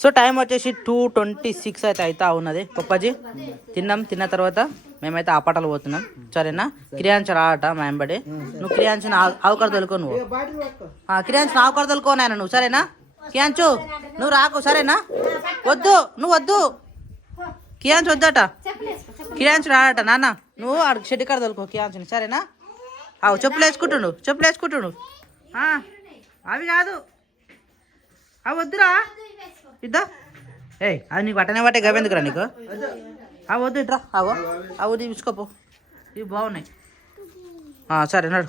So time వచ్చేసి 2:26 అయితే అవుతా ఉన్నది. పప్పాజీ తిన్నాం. తిన్న తర్వాత మేమైతే ఆపాటలు పోతున్నాం. సరేనా? కిరియాంచ రాట మా ఎంబడి. నువ్వు కిరియాంచిన ఆవుకర తొలుకో. నువ్వు కిరియాంచిన ఆవుకర తొలుకో నాయన నువ్వు. సరేనా? కియాంచు నువ్వు రాకు. సరేనా? వద్దు, నువ్వు వద్దు. కియాంచు వద్దట. కియాంచు రాడట. నాన్న నువ్వు ఆడికి షెడ్డి కాడ తొలుకో కియాంచుని. సరేనా? అవు చెప్పులు వేసుకుంటుండు. చెప్పులు వేసుకుంటుండు. అవి కాదు, అవి వద్దురా. ఇద్దా అది నీకు పట్టనే పట్టే గవెందుకురా నీకు. అవి వద్దు. ఇట్రా అవో అవి తీసుకోపో. ఇవి బాగున్నాయి. సరే నడు.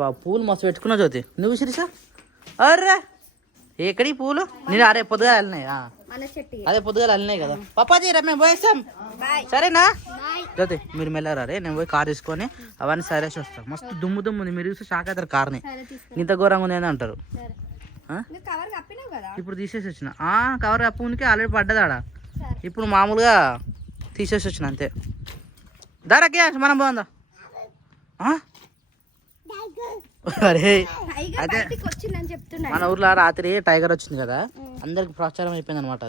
బా పూలు మస్తు పెట్టుకున్నావు జ్యోతి. నువ్వు సిరిసా? అర్రే ఎక్కడి పూలు? నేను అరే పొద్దుగా వెళ్ళినాయి. అదే పొద్దుగా వెళ్ళినాయి కదా. పప్పాజీ రా మేము పోయేస్తాం. సరేనా జ్యోతి? మీరు మెల్లరా రే. నేను పోయి కార్ తీసుకొని అవన్నీ సరేసి వస్తాను. మస్తు దుమ్ము దుమ్ము ఉంది. మీరు చూస్తే షాక్ అవుతారు. కార్ని ఇంత ఘోరంగా ఉంది అంటారు. ఇప్పుడు తీసేసి వచ్చిన కవర్ కప్పునికి ఆల్రెడీ పడ్డదాడ. ఇప్పుడు మామూలుగా తీసేసి వచ్చిన అంతే. దారాకి మనం బాగుందా? అరే అదే మన ఊర్లో రాత్రి టైగర్ వచ్చింది కదా, అందరికి ప్రచారం అయిపోయింది అనమాట.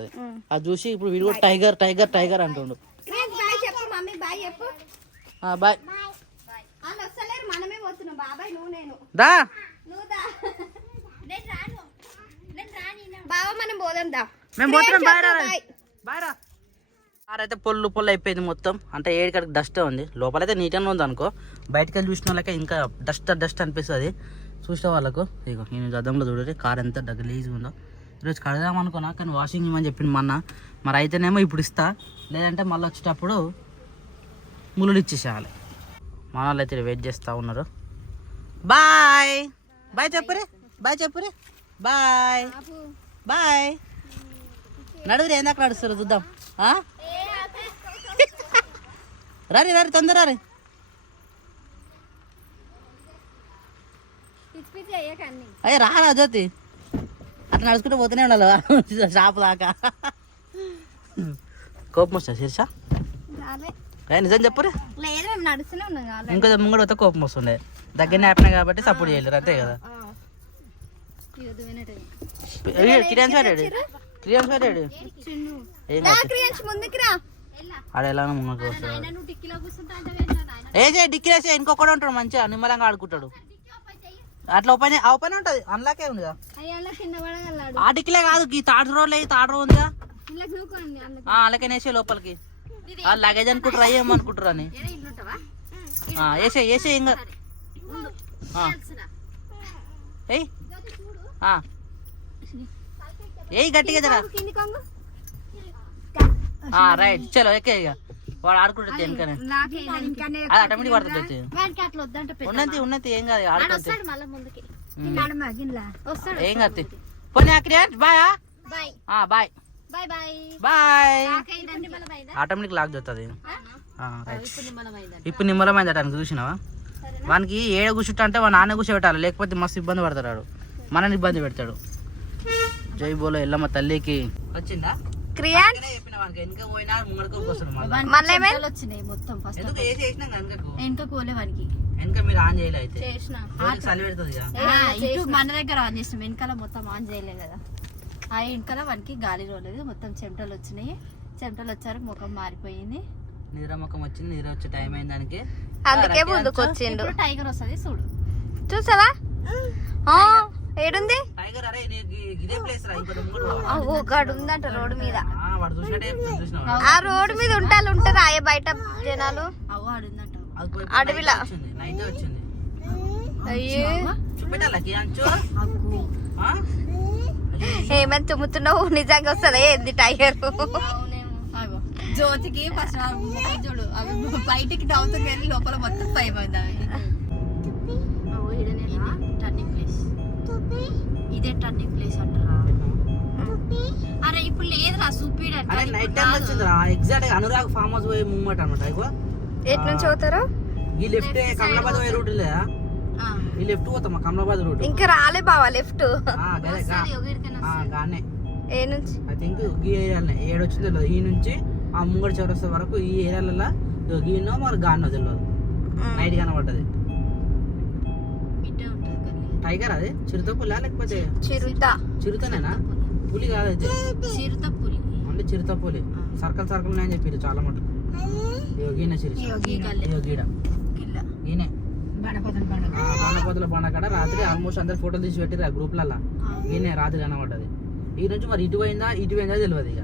అది చూసి ఇప్పుడు వీడు కూడా టైగర్ టైగర్ టైగర్ అంటుండు. బాయ్. దా మేము పోతున్నాం. బాయ్ రా. అయితే పొల్లు పొల్లు అయిపోయింది మొత్తం. అంటే ఏడికడికి డస్ట్ ఉంది. లోపలైతే నీట్గానే ఉంది అనుకో. బయటకు వెళ్ళి చూసిన వాళ్ళకే ఇంకా డస్ట్ డస్ట్ అనిపిస్తుంది. చూసిన వాళ్ళకు ఇగో నేను గదంలో చూడండి కార్ ఎంత గలీజ్గా ఉందో. ఈరోజు కడదాం అనుకున్నా కానీ వాషింగ్ ఇవ్వమని చెప్పింది మొన్న. మరి అయితేనేమో ఇప్పుడు ఇస్తా, లేదంటే మళ్ళీ వచ్చేటప్పుడు ముళ్ళు ఇచ్చేసేయాలి. మన వాళ్ళు అయితే వెయిట్ చేస్తూ ఉన్నారు. బాయ్ బాయ్ చెప్పురే. బాయ్ చెప్పురే. Bye bye. నడుగురు ఏందాక నడుస్తారు చూద్దాం. రారి రారి తొందర రారి. అయ్యే రారా జ్యోతి. అట్లా నడుచుకుంటూ పోతూనే ఉండాలి షాపు దాకా. కోపం వస్తుంది శీర్ష. నిజం చెప్పురే. ఇంకో ముంగడు పోతే కోపం వస్తుండే. దగ్గరనే ఆపినా కాబట్టి సపోర్ట్ చేయలేరు అంతే కదా. కిరియాన్స్ వాడాడు. కిరియాన్స్ వాడాడు. ఆడ ఎలా ముంగకు వస్తాడు. ఏజే డిక్కిలేసే ఇంకొకడు ఉంటాడు మంచిగా నిమ్మలంగా ఆడుకుంటాడు. అట్లా ఓపెన్ ఓపెన్ ఉంటుంది. అందులోకే ఉందిగా. ఆ డిక్కిలే కాదు, ఈ తాడు రోడ్ తాడు రోడ్ ఉందిగా, అలాగే వేసే లోపలికి. లగేజ్ అనుకుంటారు అయ్యేమనుకుంటారు అని వేసే వేసే ఇంకా ఏ గట్టిగా జరా. రైట్ చలో ఎక్కే. ఇక వాడు ఆడుకుంటుంది వెనకనే. అది ఆటోమేటిక్ పడుతుంది. ఉన్నది ఉన్నది ఏం కాదు. ఆడుకుంటే ఏం కాదు. పోనీ అక్కడ bye. Bye bye. Automatic lock చూస్తుంది. ఇప్పుడు నిమ్మలమైందట అని చూసినావా? వానికి ఏడ కూర్చుంటా అంటే వాడు నాన్న కూర్చోబెట్టాలి, లేకపోతే మస్తు ఇబ్బంది పడతాడు వాడు. మనని ఇబ్బంది పెడతాడు. జై బోలో ఎల్లమ్మ తల్లికి. వచ్చిందా మీరు ఆన్ చేయలే అయితే చలి పెడుతుంది. మన దగ్గర ఆన్ చేసినాం, వెనకాల మొత్తం ఆన్ చేయలే కదా. ఆ వెనకాల వానికి గాలి రోలేదు, మొత్తం చెమటలు వచ్చినాయి. చెమటలు వచ్చారు, ముఖం మారిపోయింది. నిద్ర ముఖం వచ్చింది. నిద్ర వచ్చే టైం అయింది దానికి. అందుకే ముందుకు వచ్చిండు. టైగర్ వస్తుంది చూడు. చూసావా ఏడుంది టైగర్? అరే ఇదే ప్లేస్ రా. ఉందంట రోడ్డు మీద. ఆ రోడ్డు మీద ఉంటారా బయట జనాలు? అడవిలా అయ్యో ఏమని తుమ్ముతున్నావు? నిజంగా వస్తుందా ఏంది టైగర్? జ్యోతికి ఫస్ట్ చూడు, అవి బయటికి నవ్వుతుంది కానీ లోపల మొత్తం భయమైంది. ఇదే టర్నింగ్ ప్లేస్ అంటారా? అరే ఇప్పుడు లేదురా సూపీడ్ అంటే. నైట్ టైం వచ్చిందిరా. ఎగ్జాక్ట్ అనురాగ్ ఫామ్ హౌస్ పోయే మూమెంట్ అన్నమాట. ఇగో ఎట్ నుంచి పోతారు? ఈ లెఫ్ట్ కమలాబాద్ పోయే రూట్ లేదా? ఈ లెఫ్ట్ పోతాం కమలాబాద్ రూట్. ఇంకా రాలే బావా లెఫ్ట్. గానే ఏ నుంచి ఐ థింక్ ఈ ఏరియాలోనే ఏడొచ్చిందో తెలియదు. ఈ నుంచి ఆ ముంగడి చౌరస్తా వరకు ఈ ఏరియాలలో గీనో మరి గానో తెలియదు. నైట్ కనబడ్డది. టైగర్ అది చిరుత పుల్ల లేకపోతే చిరుతనేనా? పులి కాదు అయితే చిరుత పులి అంటే చిరుత పులి సర్కల్ సర్కల్ అని చెప్పారు చాలా మటుకు గీన శిరీష గీడ ఈయనే బాణపతుల బండ కాడ రాత్రి ఆల్మోస్ట్ అందరు ఫోటోలు తీసి పెట్టారు ఆ గ్రూప్లలో ఈయనే రాత్రి కనబడ్డది. ఈ నుంచి మరి ఇటు పోయిందా తెలియదు ఇక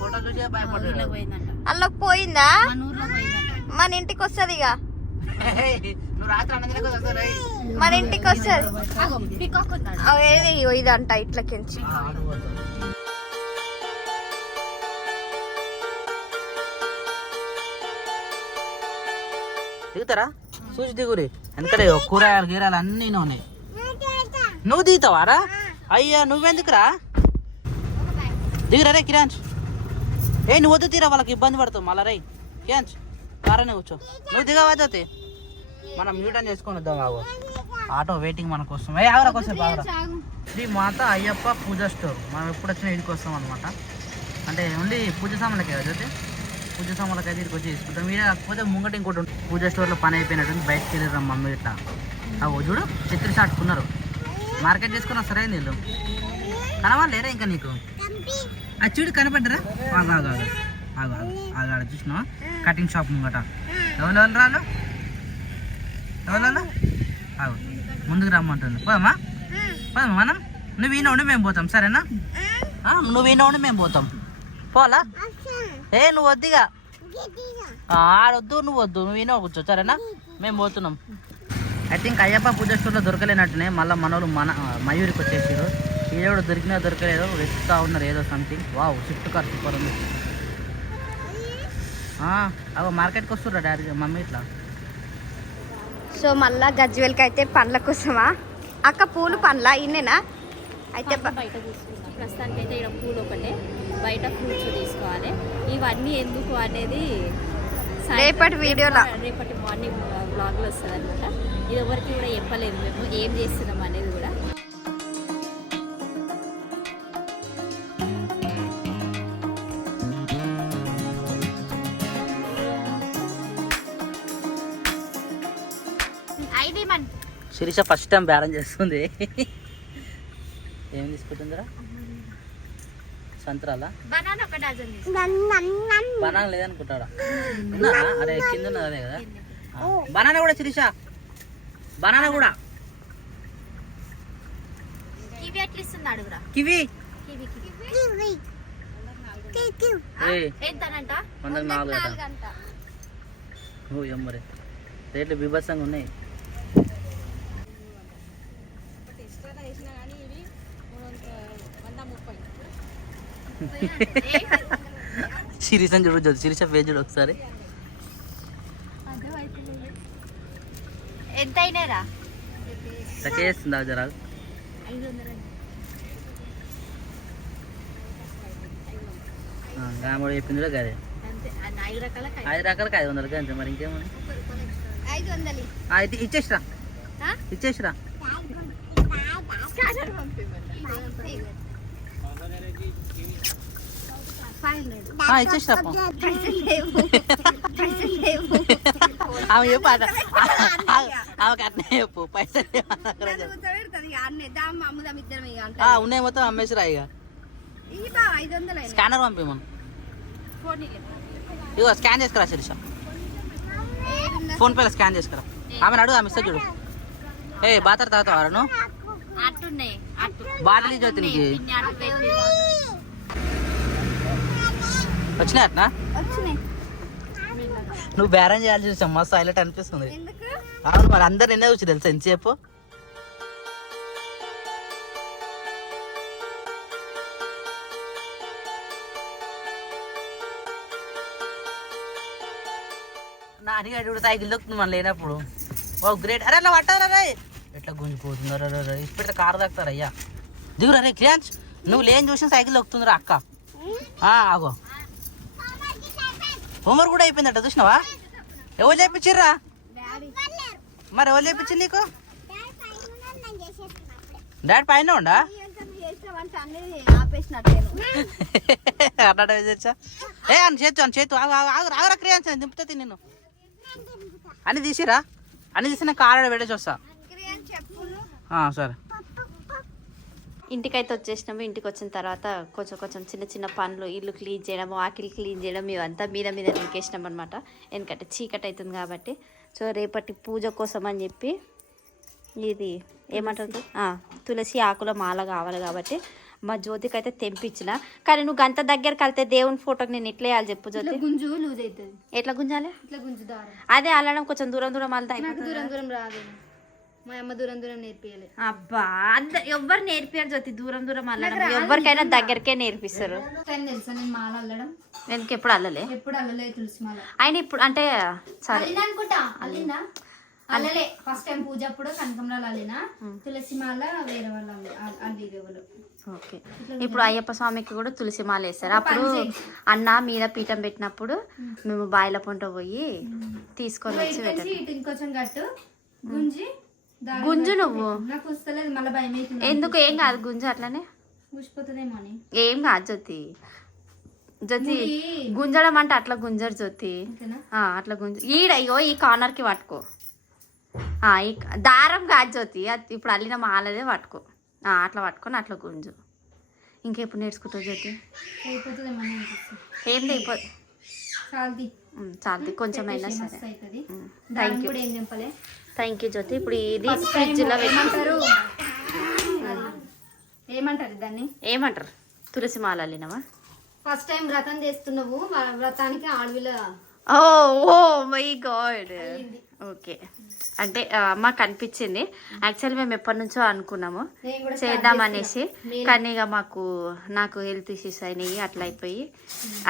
ఫోటో చూసి భయపడ్డాడు. అల్లకి పోయిందా మన ఇంటికి వస్తుంది ఇక నువ్వు రాత్రి అన్నది మన ఇంటికి వస్తుంది ఇదంట ఇట్లకించి దిగుతారా చూసి దిగురి ఎందుకంటే కూరగాయలు గీరాలు అన్నీ ఉన్నాయి. నువ్వు దిగుతావారా? అయ్యా నువ్వెందుకురా దిగురా రే కిరాంచ్. నువ్వు వద్దు తీరా వాళ్ళకి ఇబ్బంది పడతావు మళ్ళా రే కిరాంచ్ కారనే కూర్చో. నువ్వు దిగవద్దే మనం మ్యూటన్ చేసుకొని వద్దాం. బాబు ఆటో వెయిటింగ్ మన కోసం. ఆగరా కోసం బాగా శ్రీ మాత అయ్యప్ప పూజ స్టోర్. మనం ఎప్పుడు వచ్చినా ఇంటికి వస్తాం అనమాట. అంటే ఓన్లీ పూజ సామాన్లకే కదా అయితే పూజ సామాన్లకి అయితే ఇక్కడికి వచ్చి తీసుకుంటాం. మీరు కాకపోతే ముంగట ఇంకోటి ఉంటుంది పూజ స్టోర్లో పని అయిపోయినట్టు బయటకు వెళ్ళిర్రా మమ్మీ ఇట్లా చూడు చిత్రి సాటుకున్నారు మార్కెట్ చేసుకుని వస్తారా నీళ్ళు కనవాలేరా ఇంకా నీకు అది చూడు కనపడ్డరా? ఆగాడ చూసినావా కటింగ్ షాప్ ముంగట ఎవరు రాళ్ళు ఆగు ముందుకు రమ్మంటుంది. పోదమ్మా మనం నువ్వు ఈయన మేము పోతాం సరేనా? నువ్వు ఈయన మేము పోతాం పోలా నువ్వు వద్దిగా ఆడొద్దు నువ్వు వద్దు నువ్వు ఈయన కూర్చో సరేనా? మేము పోతున్నాం. ఐ థింక్ అయ్యప్ప పూజ స్టోర్లో దొరకలేనట్టునే మళ్ళీ మనోళ్ళు మయూరికి వచ్చేసారు. ఈరోడు దొరకలేదో వెతుకుతా ఉన్నారు ఏదో something. Wow Swift car super ఉంది. అవి మార్కెట్కి వస్తుర్రా డాడీ మమ్మీ ఇట్లా. సో మళ్ళా గజ్వేల్కి అయితే పండ్ల కోసమా అక్క పూలు పండ్ల ఇన్నేనా అయితే బయట తీసుకున్నాం ప్రస్తుతానికి అయితే ఇక్కడ పూలు ఒకటే బయట ఫ్రూట్స్ తీసుకోవాలి. ఇవన్నీ ఎందుకు అనేది రేపటి వీడియోలో రేపటి మార్నింగ్ బ్లాగ్లో వస్తుంది అనమాట. ఇది ఎవరికి కూడా చెప్పలేదు మేము ఏం చేస్తున్నాం అనేది కూడా. శిరీష ఫస్ట్ టైం బేరం చేస్తుంది. ఏం తీసుకుంటుందిరా? సంత్రాలా? బనానా ఒక డజన్ బనానా లేదనుకుంటాడా? అరే కింద ఉన్నది అదే కదా. బనానా కూడా శిరీష బనానా కూడా కివి ఎట్లా ఇస్తుంది అడుగురా. కివి ఎంతనంట? 104 మరి రేట్లు బీభత్సంగా ఉన్నాయి. శిరీష చూడొచ్చు శిరీష పేజ్ చూడు ఒకసారి. ఎంత అయినారా? తగ్గేస్తుందా జరా? 500 చెప్పింది కూడా కదే 5 రకాలకు 500 అంతే మరి ఇంకేమని. 500 ఇచ్చేసిరా ఇచ్చేసిరా. ఇచ్చేసిరా ఆమె చెప్పు ఆమెకు అట్నే చెప్పు పైసలు ఉన్నాయి మొత్తం అమ్మేసిరా. ఇక స్కానర్ పంపిమను ఇగో స్కాన్ చేసుకురా శిరీష ఫోన్పేలో స్కాన్ చేసుకురా. ఆమెను అడుగు ఆమె ఇస్తా చూడు. బాతర్ తాగుతావారా నువ్వు? బాటిల్ జ్యోతి నీకు వచ్చినాయి అట్నా? నువ్వు బేరం చేయాలి చూసాం మస్తు హైలైట్ అనిపిస్తుంది. అవును మరి అందరు నిన్నే వచ్చి తెలుసా ఎంతసేపు. నా అడిగాడు సైకిల్ దొక్కుతుంది మనం లేనప్పుడు. ఓ గ్రేట్. అరే అట్లా పట్టారా రే ఎట్లా గుంజిపోతుందో ఇప్పుడు కారు దక్కుతారు అయ్యా. దిగురా రే క్రియాంష్ నువ్వు లేని చూసిన సైకిల్ దొక్కుతుందిరా అక్క. ఆగో హోంవర్క్ కూడా అయిపోయిందట చూసినావా? ఎవరు చేయించిర్రా? మరి ఎవరు చేయించింది నీకు? డాడీ పైన ఉండా అట్లా చేచ్చా అని చేతు అని చేతు ఆగరా క్రియాంశ దింపుతుంది నిన్ను అని తీసిరా అని తీసి నాకు కాడ పెట్టేసి వస్తా. సరే. ఇంటికైతే వచ్చేసినాము. ఇంటికి వచ్చిన తర్వాత కొంచెం చిన్న చిన్న పనులు, ఇల్లు క్లీన్ చేయడం, ఆకిలి క్లీన్ చేయడం, ఇవంతా మీద నిలికేసినాం అనమాట. ఎందుకంటే చీకటి అవుతుంది కాబట్టి. సో రేపటి పూజ కోసం అని చెప్పి ఇది ఏమంటుంది తులసి ఆకుల మాల కావాలి కాబట్టి మా జ్యోతికి అయితే తెంపించిన. కానీ నువ్వు గంట దగ్గరికి వెళ్తే దేవుని ఫోటోకి నేను ఎట్లా వేయాలి చెప్పు జ్యోతి? గుంజు లూజ్ అవుతుంది. ఎట్లా గుంజాలి? ఇట్లా గుంజుదారు. అదే అల్లడం కొంచెం దూరం వెళ్తా. దూరం రాదు, మా అమ్మ దూరం నేర్పియాలి. అబ్బా ఎవ్వరు నేర్పారు జ్యోతి దూరం అల్లడం? ఎవరికైనా దగ్గరకే నేర్పిస్తారు. తెలుసా నేను మాల అల్లడం? ఎందుకు ఎప్పుడు అల్లలే? ఎప్పుడు అల్లలే తులసి మాల. ఆయన ఇప్పుడు అంటే సరే అనుకుంటా అల్లిందా? అల్లలే. ఫస్ట్ టైం పూజ అప్పుడు కనకంలో అల్లినా. తులసి మాల వేరే వాళ్ళు అల్లి. ఓకే. ఇప్పుడు అయ్యప్ప స్వామికి కూడా తులసి మాల వేస్తారు. అప్పుడు అన్న మీద పీఠం పెట్టినప్పుడు మేము బాయిల పొంట పోయి తీసుకొని వచ్చి పెట్టాలి. ఇంకొంచెం గట్టు గుంజు నువ్వు నాకు వస్తలేదు, మళ్ళీ భయం అవుతుంది. ఎందుకు? ఏం కాదు గుంజు అట్లనే ఊసిపోతుందేమో అని. ఏం కాదు జ్యోతి. గుంజడం అంటే అట్లా గుంజరు జ్యోతి. అట్లా గుంజు. ఈడయ్యో ఈ కార్నర్ కి పట్టుకో. ఈ దారం కాదు జ్యోతి, ఇప్పుడు అల్లిన మాలదే పట్టుకో. అట్లా పట్టుకొని అట్లా గుంజు. ఇంకెప్పుడు నేర్చుకుంటావు జ్యోతి? ఏం లేకపోతే చాలు కొంచెమైనా సరే. థ్యాంక్ యూ జ్యోతి. ఇప్పుడు ఇది ఫ్రిడ్జ్ లో ఏమంటారు దాన్ని? ఏమంటారు? తులసి మాల అల్లినవా? ఫస్ట్ టైం వ్రతం చేస్తున్నావు, వ్రతానికి ఆడవిల. Oh my god. ఓకే. అంటే మాకు అనిపించింది. యాక్చువల్లీ మేము ఎప్పటి నుంచో అనుకున్నాము చేద్దాం అనేసి, కానీ ఇక నాకు హెల్త్ ఇష్యూస్ అయినాయి, అట్లా అయిపోయి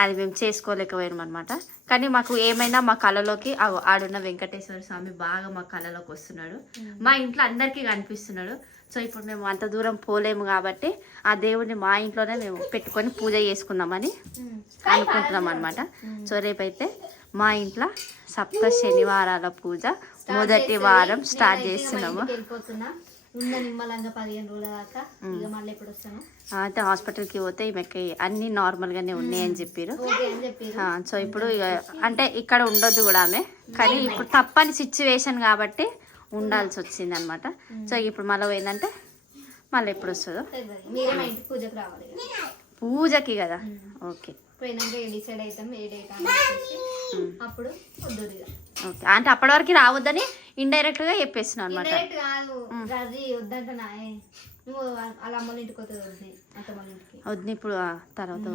అది మేము చేసుకోలేకపోయాం అనమాట. కానీ మాకు ఏమైనా మా కళలోకి ఆడున్న వెంకటేశ్వర స్వామి బాగా మా కళలోకి వస్తున్నాడు, మా ఇంట్లో అందరికీ కనిపిస్తున్నాడు. సో ఇప్పుడు మేము అంత దూరం పోలేము కాబట్టి ఆ దేవుడిని మా ఇంట్లోనే మేము పెట్టుకొని పూజ చేసుకుందామని అనుకుంటున్నాం అనమాట. సో రేపైతే మా ఇంట్లో సప్త శనివారాల పూజ మొదటి వారం స్టార్ట్ చేస్తున్నాము. అయితే హాస్పిటల్కి పోతే ఈమెకి అన్ని నార్మల్గానే ఉన్నాయని చెప్పారు. సో ఇప్పుడు అంటే ఇక్కడ ఉండొద్దు కూడా ఆమె, కానీ ఇప్పుడు తప్పని సిచ్యువేషన్ కాబట్టి ఉండాల్సి వచ్చింది అనమాట. సో ఇప్పుడు మళ్ళీ పోయిందంటే మళ్ళీ ఎప్పుడు వస్తుందో పూజకి కదా. ఓకే. ఓకే. అంటే అప్పటి వరకు రావద్దని ఇండైరెక్ట్ గా చెప్పేస్తున్నాను అనమాట. వద్దు ఇప్పుడు తర్వాత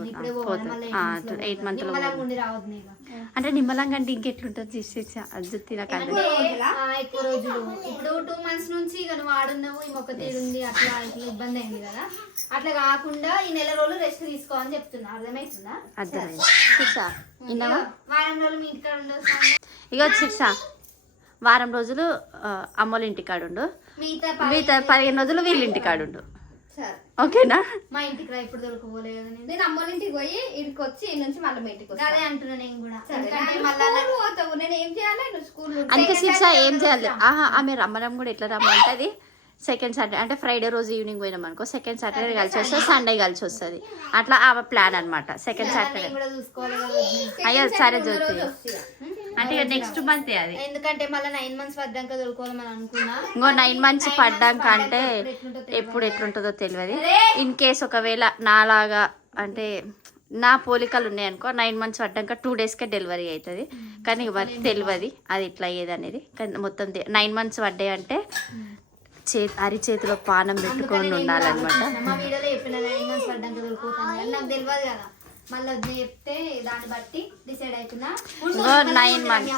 8 months లో. అంటే నిమ్మలంగా అంటే ఇంకెట్లుంటుంది అజ్జుతి నాకు ఎక్కువ రోజులు. ఇప్పుడు 2 months నుంచి ఇక నువ్వు ఆడున్నావు, ఈ మొక్క తీరుంది, అట్లా ఇట్లా ఇబ్బంది అయింది కదా. అట్లా కాకుండా ఈ నెల రోజులు రెస్ట్ తీసుకోవాలని చెప్తున్నా. అర్థమవుతుందా? అర్థమైంది. శిక్ష వారం రోజులు మీ ఇంటికాడ ఉండవు. ఇక శిక్ష వారం రోజులు అమ్మోళ్ళ ఇంటికాడుండు, మిగతా 15 రోజులు వీళ్ళ ఇంటికాడుండు. ఓకేనా? మా ఇంటికి రా, ఇప్పుడు దొరకపోలే కదా. నేను అమ్మోళ్ళ ఇంటికి పోయి ఇంటికి వచ్చి ఇంటి నుంచి మళ్ళీ ఇంటికి వస్తా. అదే అంటున్నా నేను కూడా. పోతావు, నేను ఏం చేయాలి? నువ్వు స్కూల్ అంతే శిక్ష. ఏం చేయాలి? ఆమె రమ్మడం కూడా ఎట్లా రమ్మంటది? సెకండ్ సాటర్డే అంటే ఫ్రైడే రోజు ఈవినింగ్ పోయినాం అనుకో, సెకండ్ సాటర్డే కలిసి వస్తుంది, సండే కలిసి వస్తుంది. అట్లా ఆ ప్లాన్ అనమాట. Second Saturday. అయ్యో సరే జ్యోతి, అంటే నెక్స్ట్ మంత్ అది. ఎందుకంటే మళ్ళీ 9 months పడ్డాక దొరుకోవాలని అనుకున్నా. ఇంకో 9 months పడ్డాక అంటే ఎప్పుడు ఎట్లుంటుందో తెలియదు. ఇన్ కేస్ ఒకవేళ నాలాగా అంటే నా పోలికలు ఉన్నాయనుకో, 9 months పడ్డాక 2 daysకే డెలివరీ అవుతుంది. కానీ మరి తెలియదు అది ఇట్లా అయ్యేది అనేది. కానీ మొత్తం 9 months పడ్డాయి అంటే అరిచేతిలో పానం పెట్టుకొని ఉండాలన్నమాట. మా వీడియోలో చెప్పిన 9 months పడ్డాక దొరుకుతాను, నాకు తెలియదు కదా. మళ్ళీ వద్దు చెప్తే దాన్ని బట్టి డిసైడ్ అవుతున్నా. 9 months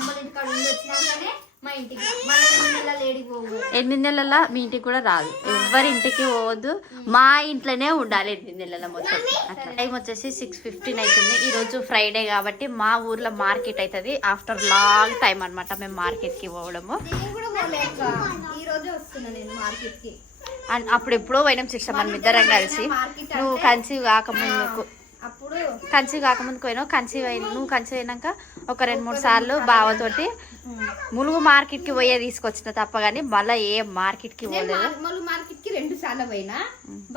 మా ఇంటికి మళ్ళీ 8 నెలల లేడికి పోవు. 8 నెలల మీ ఇంటికి కూడా రాదు, ఎవరి ఇంటికి పోవద్దు, మా ఇంట్లోనే ఉండాలి 8 నెలల మొత్తం. అట్లా. టైం వచ్చేసి 6:15 అవుతుంది. ఈరోజు ఫ్రైడే కాబట్టి మా ఊర్లో మార్కెట్ అవుతుంది. ఆఫ్టర్ లాంగ్ టైం అనమాట మేము మార్కెట్కి పోవడము. అప్పుడు ఎప్పుడో పోయినాం శిక్ష మనం ఇద్దరం కలిసి. నువ్వు కన్సీవ్ కాకముందుకు పోయినావు. నువ్వు కన్సీవ్ అయినాక ఒక 2-3 సార్లు బావతోటి ములుగు మార్కెట్కి పోయే తీసుకొచ్చిన తప్ప కానీ మళ్ళీ ఏ మార్కెట్కి పోలేదు. ములుగు మార్కెట్కి 2 సార్లు పోయినా.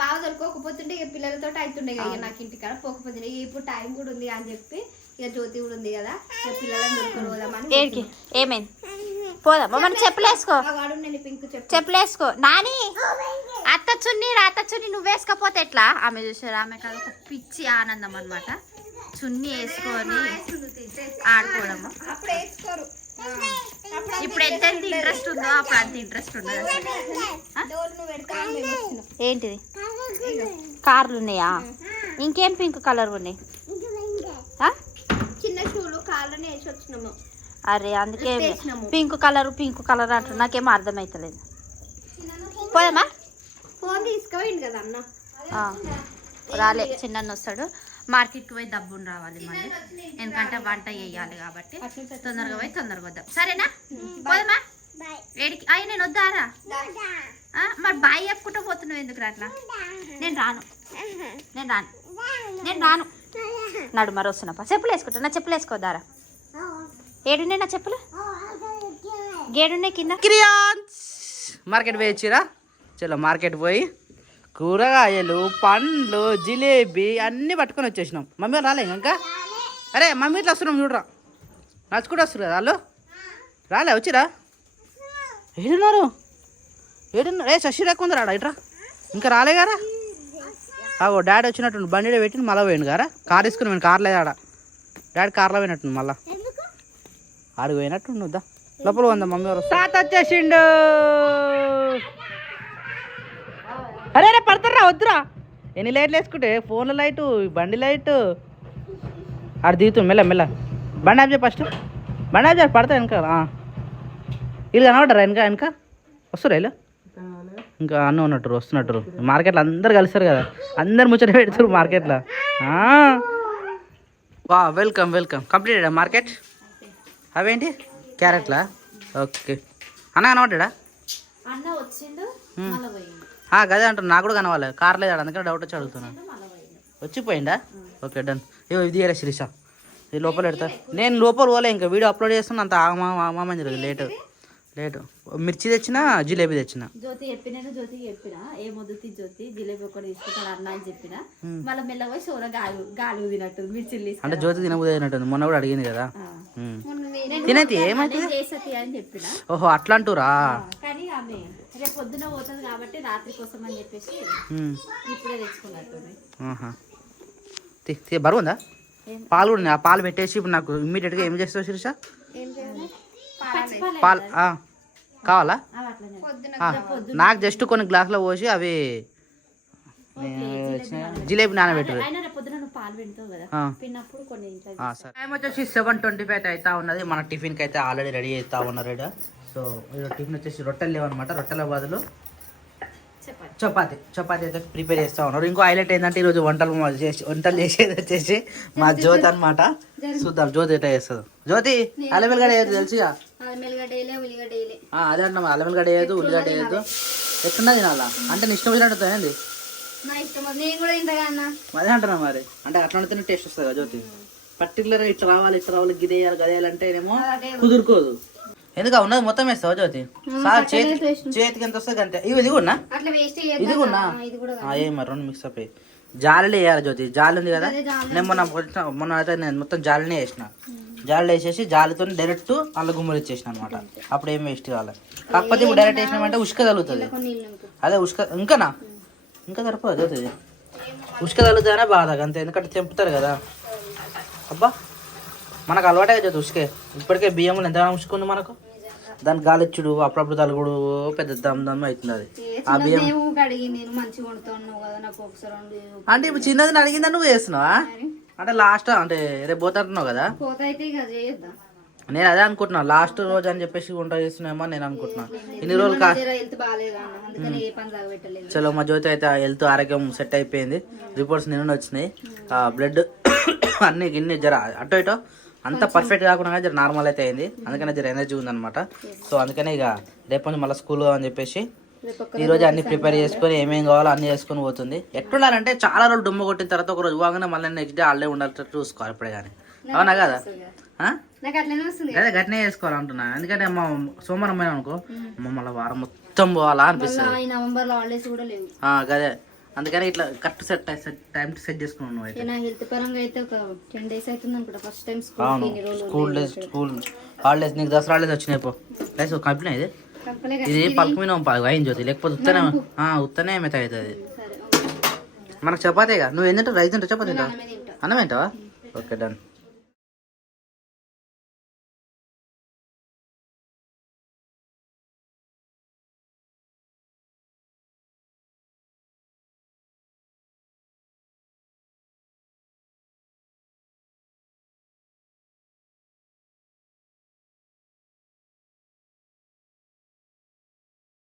బాగా దొరకకపోతుంటే ఇక పిల్లలతో అవుతుండే కదా నాకు ఇంటికాడ పోకపోతుండే. ఇప్పుడు టైం కూడా ఉంది అని చెప్పి ఇక జ్యోతి కూడా ఉంది కదా, పిల్లలని దొరకని పోదామని. ఏమైంది? పోదామా మనం చెప్పులేసుకో వాడు నేను పింక్ చెప్పు చెప్పులేసుకో నాని అత్త చున్ని నువ్వు వేసుకోపోతే ఎట్లా ఆమె చూసారు ఆమె కాదు ఒక పిచ్చి ఆనందం అన్నమాట చున్నీ వేసుకొని ఆడుకోవడము అప్పుడు వేసుకోరు ఇప్పుడు ఎంత ఇంట్రెస్ట్ ఉందో అప్పుడు అంత ఇంట్రెస్ట్ ఉండదు డోర్ నువ్వు పెడతావు మేము వచ్చినాం ఏంటిది కార్లు ఉన్నాయా ఇంకేం పింక్ కలర్ ఉన్నాయి ఆ? చిన్న షూలు కాళ్ళని వేసి వచ్చినాము అరే అందుకే పింక్ కలర్ అంటున్నా నాకేమో అర్థమవుతలేదు పోదామా ఫోన్ తీసుకుపోయింది కదా అన్న ఆ, రాలే చిన్న వస్తాడు మార్కెట్కి పోయి దబ్బుని రావాలి మళ్ళీ ఎందుకంటే వంట చేయాలి కాబట్టి తొందరగా పోయి తొందరగా వద్దాం సరేనా పోదామా ఏడికి అయ్యి నేను వద్దారా మరి బాయ్ చెప్పుకుంటూ పోతున్నావు ఎందుకు అట్లా నేను రాను నాడు మరి వస్తున్నా చెప్పులు వేసుకుంటా నా చెప్పులు వేసుకోద్దారా ఏడున్నాయి నా చెప్పులు గేడున్నాయి కింద క్రియాన్స్ మార్కెట్ పోయి వచ్చిరా చలో మార్కెట్ పోయి కూరగాయలు పండ్లు జిలేబీ అన్నీ పట్టుకొని వచ్చేసినాం మమ్మీ వాళ్ళు రాలే ఇంకా అరే మమ్మీ ఇట్లా వస్తున్నాం చూడరా నచ్చుకుంటూ వస్తారు కదా వాళ్ళు రాలే వచ్చిరా ఏడున్నారు ఏ శశి రాకుందరా ఆడ ఇట్రా ఇంకా రాలే గారా అగో డాడీ వచ్చినట్టు బండిలో పెట్టి మళ్ళీ పోయిండు గారా కార్ తీసుకుని పోయిండు కార్ లేదు ఆడ డాడీ కార్లో పోయినట్టు మళ్ళా ఆడికి పోయినట్టు వద్దా లోపల ఉందా మమ్మీ వారు తాత వచ్చేసిండు అరే అరే పడతారా వద్దురా ఎన్ని లైట్లు వేసుకుంటే ఫోన్ల లైటు బండి లైటు ఆడ దిగుతుంది మెల్ల బండి ఆప్ చేయ ఫస్ట్ బండి ఆప్ చేయ పడతా వెనక వీళ్ళు కనబడ్డారా వెనక వస్తురా వీళ్ళు ఇంకా అన్న ఉన్నట్టు వస్తున్నట్టు మార్కెట్లో అందరు కలుస్తారు కదా అందరు ముచ్చట పెడతారు మార్కెట్లో వా వెల్కమ్ కంప్లీటెడా మార్కెట్ అవేంటి క్యారెట్లా ఓకే అన్న కనబడ్డా అన్న వచ్చిండు గదే అంటారు నాకు కూడా కనవాలి కార్ లేదు అందుకని డౌట్ వచ్చి అడుగుతున్నాను వచ్చిపోయిందా ఓకే డన్ ఇది తీయరా శిరీష ఇది లోపల పెడతా నేను లోపల పోలే ఇంకా వీడియో అప్లోడ్ చేస్తున్నా అంత ఆగమని జరుగుతుంది లేటు మిర్చి తెచ్చిన జిలేబీ తెచ్చిన జ్యోతి చెప్పిన ఏ మొదటి జ్యోతి జిలేబీ ఒకటి తీసుకుంటాడు అన్న అని చెప్పిన మళ్ళీ మెల్లగా సోర గాలి ఊదినట్టు మిర్చిలు అంటే జ్యోతి తినబుద్ధి అయినట్టుంది మొన్న కూడా అడిగింది కదా తినేది ఏమైతుంది అని చెప్పిన ఓహో అట్లా అంటురా కానీ ఆమె రేపు పొద్దున పోతుంది కాబట్టి రాత్రి కోసం అని చెప్పేసి ఇప్పుడే తెచ్చుకున్నట్టు బరువుందా పాలు కూడా ఆ పాలు పెట్టేసి ఇప్పుడు నాకు ఇమ్మీడియట్గా ఏం చేస్తావు శిరీష పాలు కావాలా నాకు జస్ట్ కొన్ని గ్లాసులో పోసి అవి జిలేబీ నానబెట్టరు సరే టైం వచ్చేసి 7:25 అవుతా ఉన్నది మన టిఫిన్కి అయితే ఆల్రెడీ రెడీ అవుతా ఉన్నారు ఇక్కడ సో టిఫిన్ వచ్చేసి రొట్టెలు లేవన్నమాట రొట్టెల బదులు చపాతి అయితే ప్రిపేర్ చేస్తూ ఉన్నారు ఇంకో హైలైట్ ఏంటంటే ఈరోజు వంటలు చేసేది వచ్చేసి మా జ్యోతి అనమాట చూద్దాం జ్యోతి ఎట్లా చేస్తుంది జ్యోతి అల్లమెల్లిగడ్డ వేయదు తెలుసుగా అదే అంటున్నా అల్లమెల్లిగడ్డ వేయదు ఉల్లిగడ్డ వేయద్దు ఎట్లున్నా తినాలా అంటే నీ ఇష్టం వచ్చినట్టు ఏంది అదే అంటున్నా మరి అంటే అట్లా తినే టేస్ట్ వస్తుంది కదా జ్యోతి పర్టికులర్గా ఇట్లా రావాలి గిదేయాలి గదేయాలంటే ఏమో కుదురుకోదు ఎందుకు ఉన్నది మొత్తం వేస్తావా జ్యోతి సార్ చేతికి ఎంత వస్తుంది అంతే ఇది కూడా ఇది కూడా ఏం మరి రెండు మిక్స్ అప్ జాలీలో వేయాలి జ్యోతి జాలి ఉంది కదా నేను మొన్న అయితే నేను మొత్తం జాలీనే వేసిన జాలీలో వేసేసి జాలితో డైరెక్ట్ అల్ల గుమ్మలు ఇచ్చేసిన అనమాట అప్పుడు ఏం వేస్ట్ కావాలి కాకపోతే ఇప్పుడు డైరెక్ట్ వేసినామంటే ఉష్క తగులుతుంది అదే ఇంకా సరిపోదు జ్యోతి ఉష్క తగులుతుందనే బాధ అంతే ఎందుకంటే తెంపుతారు కదా అబ్బా మనకు అలవాటే జ్యోతి ఉష్కే ఇప్పటికే బియ్యంలో ఎంత ఉష్కుంది మనకు దానికి గాలిచ్చుడు అప్పుడప్పుడు తలుగుడు పెద్ద దమ్ అవుతుంది అది ఆ బియ్యం అంటే ఇప్పుడు చిన్నది అడిగిందా నువ్వు చేస్తున్నావా అంటే లాస్ట్ అంటే రేపు పోతాంటున్నావు కదా నేను అదే అనుకుంటున్నా లాస్ట్ రోజు అని చెప్పేసి వంట చేస్తున్నామో నేను అనుకుంటున్నా ఇన్ని రోజులు చలో మా జ్యోతి అయితే హెల్త్ ఆరోగ్యం సెట్ అయిపోయింది రిపోర్ట్స్ నిన్న వచ్చినాయి బ్లడ్ అన్ని గిన్నె జర అటో ఇటో అంత పర్ఫెక్ట్ కాకుండా జర నార్మల్ అయితే అయింది అందుకనే జర ఎనర్జీ ఉందన్నమాట సో అందుకనే ఇక రేపు మళ్ళీ స్కూల్ అని చెప్పేసి ఈ రోజు అన్ని ప్రిపేర్ చేసుకొని ఏమేం కావాలో అన్ని చేసుకొని పోతుంది ఎట్లుండాలంటే చాలా రోజులు డుమ్మ కొట్టిన తర్వాత ఒక రోజు పోగానే మళ్ళీ నెక్స్ట్ డే హాలిడే ఉండాలి చూసుకోవాలి ఇప్పుడే కానీ అవునా కదా అదే గట్నే చేసుకోవాలంటున్నా ఎందుకంటే మా సోమవారం పోయినా అనుకో మళ్ళీ వారం మొత్తం పోవాలా అనిపిస్తుంది గదే అందుకని ఇట్లా కరెక్ట్ టైం సెట్ చేసుకున్నావు నువ్వు అయితే. నా హెల్త్ పరంగా అయితే ఒక 10 days అవుతుంది అనుకుంటా ఫస్ట్ టైం అవును స్కూల్ హాలిడేస్ నీకు దసరా హాలిడేస్ వచ్చినాయి పో రైస్ కంపెనీ ఇది ఇది పలుకు మీద అయింది జ్యోతి లేకపోతే ఉత్తనే ఏమైతే అవుతుంది మనకు చపాతీగా నువ్వు ఏంటంటే రైస్ తింటావు చపాతీ తింటావా అన్నం ఏంటావా ఓకే డన్